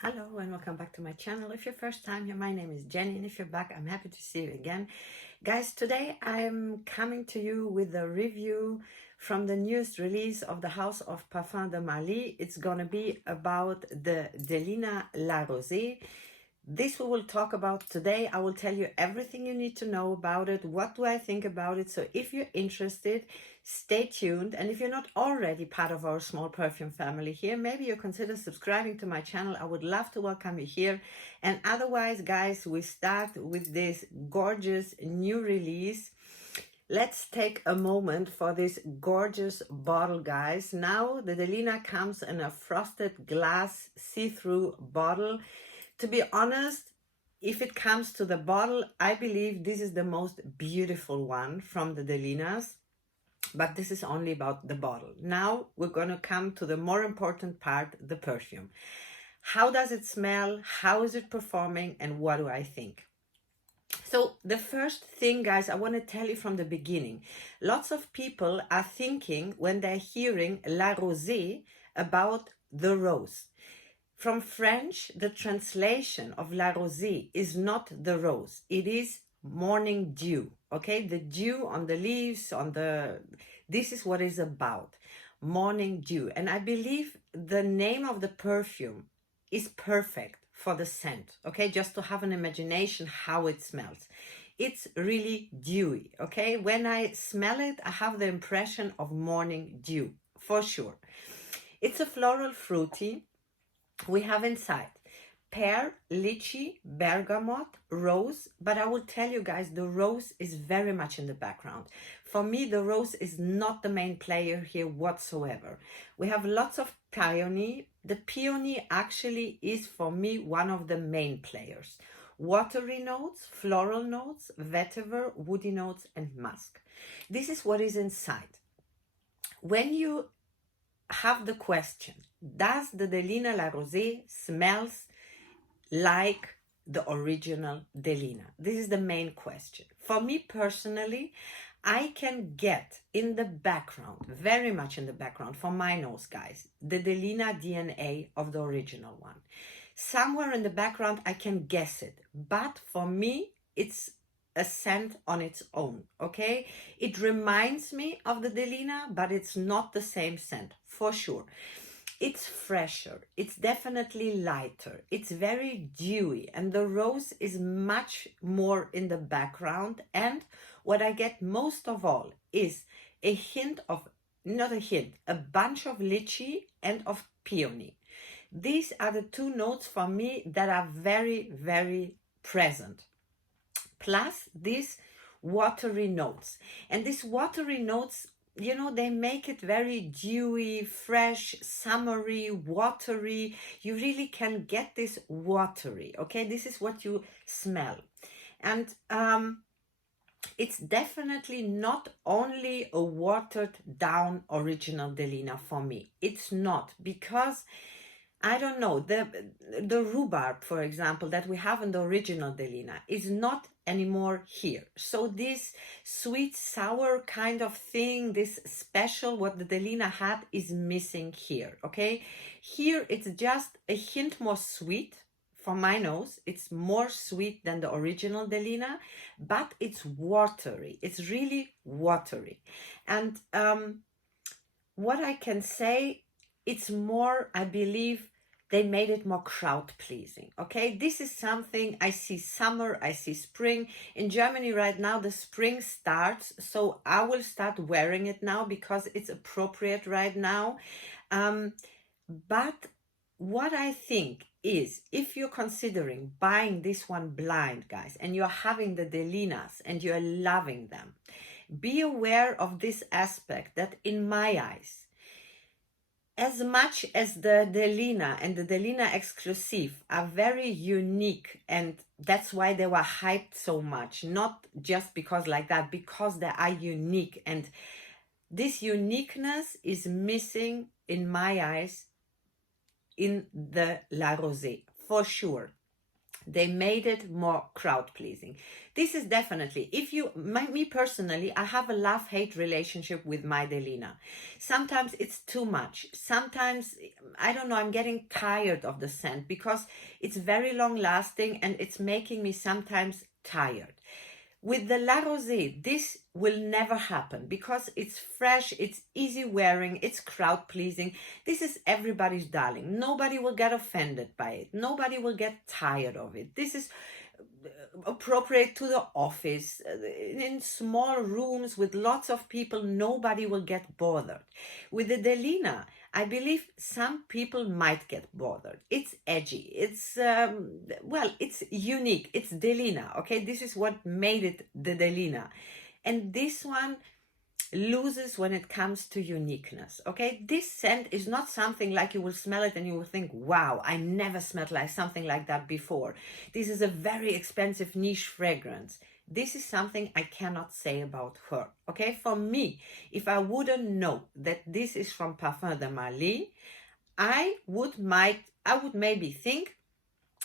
Hello and welcome back to my channel. If you're first time here, my name is Jenny, and if you're back, I'm happy to see you again. Guys, today I'm coming to you with a review from the newest release of the House of Parfums de Mali. It's gonna be about the Delina La Rosée. This we will talk about today. I will tell you everything you need to know about it. What do I think about it? So if you're interested, stay tuned. And if you're not already part of our small perfume family here, maybe you consider subscribing to my channel. I would love to welcome you here. And otherwise, guys, we start with this gorgeous new release. Let's take a moment for this gorgeous bottle, guys. Now the Delina comes in a frosted glass see-through bottle. To be honest, if it comes to the bottle, I believe this is the most beautiful one from the Delinas, but this is only about the bottle. Now we're going to come to the more important part, the perfume. How does it smell? How is it performing? And what do I think? So the first thing, guys, I want to tell you from the beginning. Lots of people are thinking when they're hearing La Rosée about the rose. From French, the translation of La Rosée is not the rose. It is morning dew, okay? The dew on the leaves, this is what it's about, morning dew. And I believe the name of the perfume is perfect for the scent, okay? Just to have an imagination how it smells. It's really dewy, okay? When I smell it, I have the impression of morning dew, for sure. It's a floral fruity. We have inside pear, lychee, bergamot, rose, but I will tell you guys, the rose is very much in the background. For me, the rose is not the main player here whatsoever. We have lots of peony. The peony actually is, for me, one of the main players. Watery notes, floral notes, vetiver, woody notes, and musk. This is what is inside. When you have the question, does the Delina La Rosée smells like the original Delina? This is the main question. For me personally, I can get in the background, very much in the background, for my nose, guys, the Delina DNA of the original one. Somewhere in the background, I can guess it. But for me, it's a scent on its own, okay? It reminds me of the Delina, but it's not the same scent, for sure. It's fresher, it's definitely lighter, it's very dewy, and the rose is much more in the background. And what I get most of all is a hint of, not a hint, a bunch of lychee and of peony. These are the two notes for me that are very, very present. Plus these watery notes. And these watery notes, you know, they make it very dewy, fresh, summery, watery. You really can get this watery, okay? This is what you smell. And it's definitely not only a watered down original Delina for me. It's not, because I don't know, the rhubarb, for example, that we have in the original Delina is not anymore here. So this sweet, sour kind of thing, this special, what the Delina had, is missing here, okay? Here it's just a hint more sweet. For my nose, it's more sweet than the original Delina, but it's watery. It's really watery. And what I can say, it's more, I believe, they made it more crowd pleasing, okay? This is something, I see summer, I see spring. In Germany right now, the spring starts, so I will start wearing it now because it's appropriate right now. But what I think is, if you're considering buying this one blind, guys, and you're having the Delinas and you're loving them, be aware of this aspect that in my eyes, as much as the Delina and the Delina Exclusive are very unique, and that's why they were hyped so much, not just because like that, because they are unique, and this uniqueness is missing in my eyes in the La Rosée, for sure. They made it more crowd pleasing. This is definitely, if you, me personally, I have a love-hate relationship with my Delina. Sometimes it's too much. Sometimes, I don't know, I'm getting tired of the scent because it's very long lasting and it's making me sometimes tired. With the La Rosée, this will never happen because it's fresh, it's easy wearing, it's crowd pleasing. This is everybody's darling. Nobody will get offended by it. Nobody will get tired of it. This is appropriate to the office, in small rooms with lots of people. Nobody will get bothered. With the Delina, I believe some people might get bothered. It's edgy. It's, well, it's unique. It's Delina, okay? This is what made it the Delina. And this one loses when it comes to uniqueness, okay? This scent is not something like you will smell it and you will think, wow, I never smelled like something like that before. This is a very expensive niche fragrance. This is something I cannot say about her, okay? For me, if I wouldn't know that this is from Parfums de Marly, I would maybe think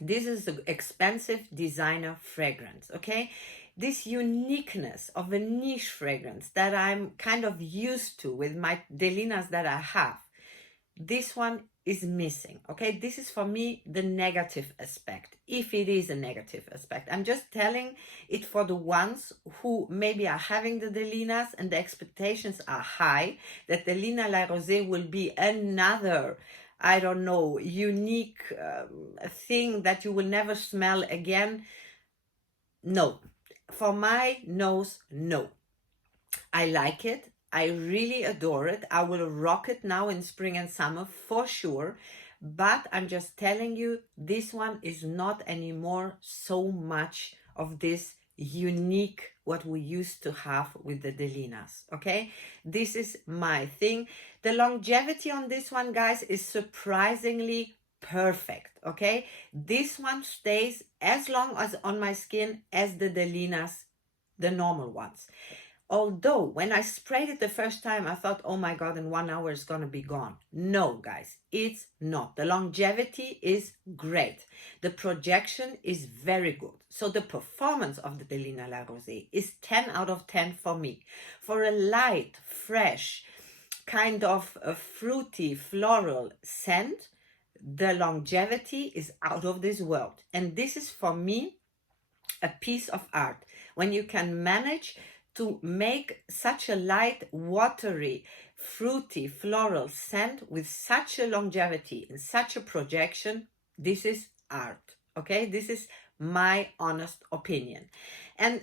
this is an expensive designer fragrance, okay? This uniqueness of a niche fragrance that I'm kind of used to with my Delinas that I have, this one is missing, okay? This is for me the negative aspect, if it is a negative aspect. I'm just telling it for the ones who maybe are having the Delinas and the expectations are high, that Delina La Rosée will be another, I don't know, unique thing that you will never smell again. No. For my nose, no. I like it. I really adore it. I will rock it now in spring and summer for sure. But I'm just telling you, this one is not anymore so much of this unique, what we used to have with the Delinas, okay? This is my thing. The longevity on this one, guys, is surprisingly perfect, okay? This one stays as long as on my skin as the Delinas, the normal ones. Although when I sprayed it the first time, I thought, oh my God, in 1 hour it's gonna be gone. No, guys, it's not. The longevity is great. The projection is very good. So the performance of the Delina La Rosée is 10 out of 10 for me. For a light, fresh, kind of a fruity, floral scent, the longevity is out of this world. And this is for me a piece of art. When you can manage to make such a light, watery, fruity, floral scent with such a longevity and such a projection, this is art, okay? This is my honest opinion. And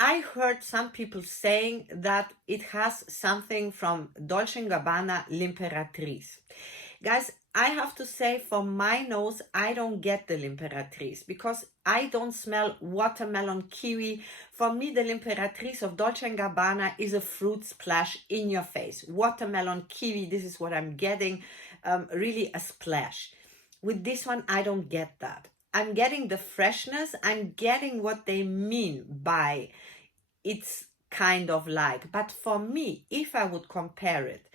I heard some people saying that it has something from Dolce & Gabbana L'Imperatrice. Guys, I have to say, for my nose, I don't get the L'Imperatrice because I don't smell watermelon, kiwi. For me, the L'Imperatrice of Dolce & Gabbana is a fruit splash in your face. Watermelon, kiwi, this is what I'm getting, really a splash. With this one, I don't get that. I'm getting the freshness. I'm getting what they mean by it's kind of light. But for me, if I would compare it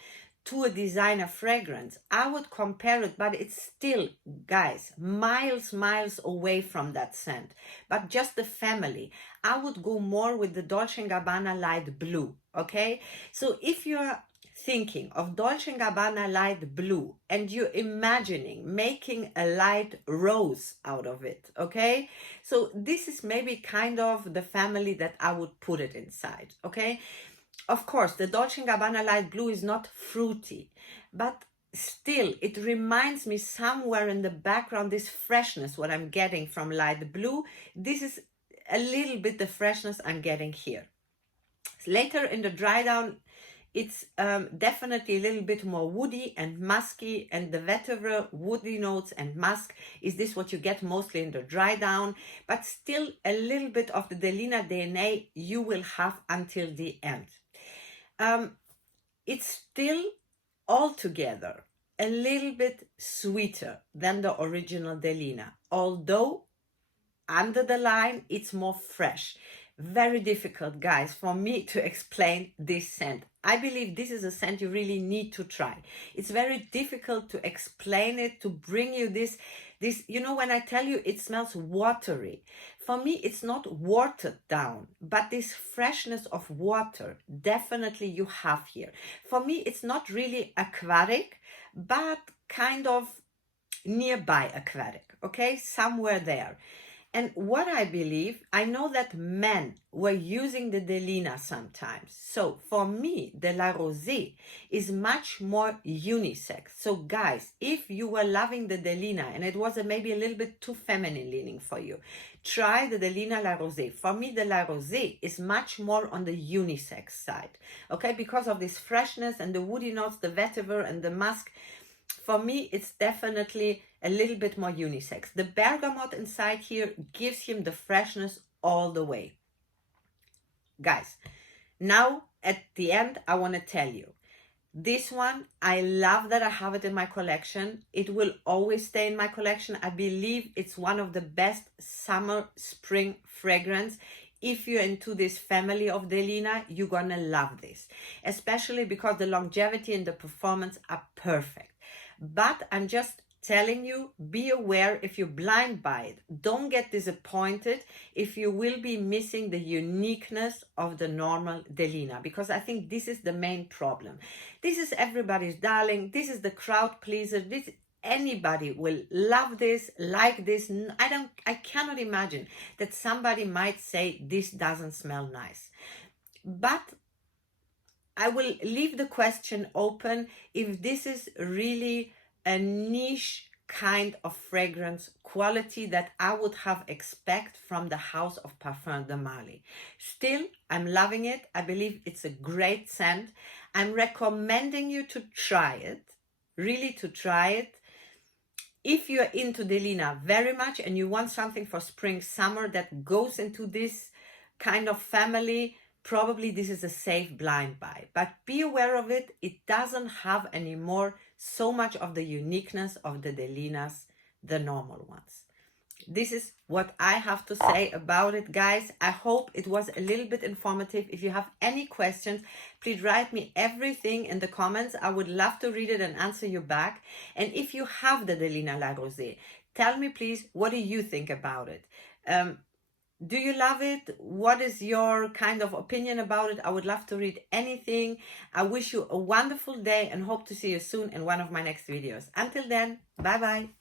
to a designer fragrance, I would compare it, but it's still, guys, miles away from that scent. But just the family, I would go more with the Dolce & Gabbana Light Blue, okay? So if you're thinking of Dolce & Gabbana Light Blue and you're imagining making a light rose out of it, okay? So this is maybe kind of the family that I would put it inside, okay? Of course, the Dolce & Gabbana Light Blue is not fruity, but still, it reminds me somewhere in the background, this freshness, what I'm getting from Light Blue. This is a little bit the freshness I'm getting here. Later in the dry down, it's definitely a little bit more woody and musky, and the vetiver, woody notes and musk is this what you get mostly in the dry down, but still a little bit of the Delina DNA you will have until the end. It's still altogether a little bit sweeter than the original Delina, although under the line it's more fresh. Very difficult, guys, for me to explain this scent. I believe this is a scent you really need to try. It's very difficult to explain it, to bring you this This, you know, when I tell you it smells watery, for me, it's not watered down, but this freshness of water, definitely you have here. For me, it's not really aquatic, but kind of nearby aquatic, okay? Somewhere there. And what I believe, I know that men were using the Delina sometimes. So for me, the La Rosée is much more unisex. So guys, if you were loving the Delina and it was maybe a little bit too feminine leaning for you, try the Delina La Rosée. For me, the La Rosée is much more on the unisex side, okay? Because of this freshness and the woody notes, the vetiver and the musk. For me, it's definitely a little bit more unisex. The bergamot inside here gives him the freshness all the way. Guys, now at the end, I want to tell you, this one, I love that I have it in my collection. It will always stay in my collection. I believe it's one of the best summer, spring fragrance. If you're into this family of Delina, you're gonna love this, especially because the longevity and the performance are perfect. But I'm just telling you, be aware if you blind buy it. Don't get disappointed if you will be missing the uniqueness of the normal Delina, because I think this is the main problem. This is everybody's darling. This is the crowd pleaser. This anybody will love this, like this. I cannot imagine that somebody might say this doesn't smell nice. But I will leave the question open if this is really a niche kind of fragrance quality that I would have expect from the house of Parfums de Marly. Still, I'm loving it. I believe it's a great scent. I'm recommending you to try it, really to try it. If you're into Delina very much and you want something for spring, summer that goes into this kind of family, probably this is a safe blind buy, but be aware of it. It doesn't have anymore so much of the uniqueness of the Delinas, the normal ones. This is what I have to say about it, guys. I hope it was a little bit informative. If you have any questions, please write me everything in the comments. I would love to read it and answer you back. And if you have the Delina La Rosée, tell me please, what do you think about it? Do you love it? What is your kind of opinion about it? I would love to read anything. I wish you a wonderful day and hope to see you soon in one of my next videos. Until then, bye bye.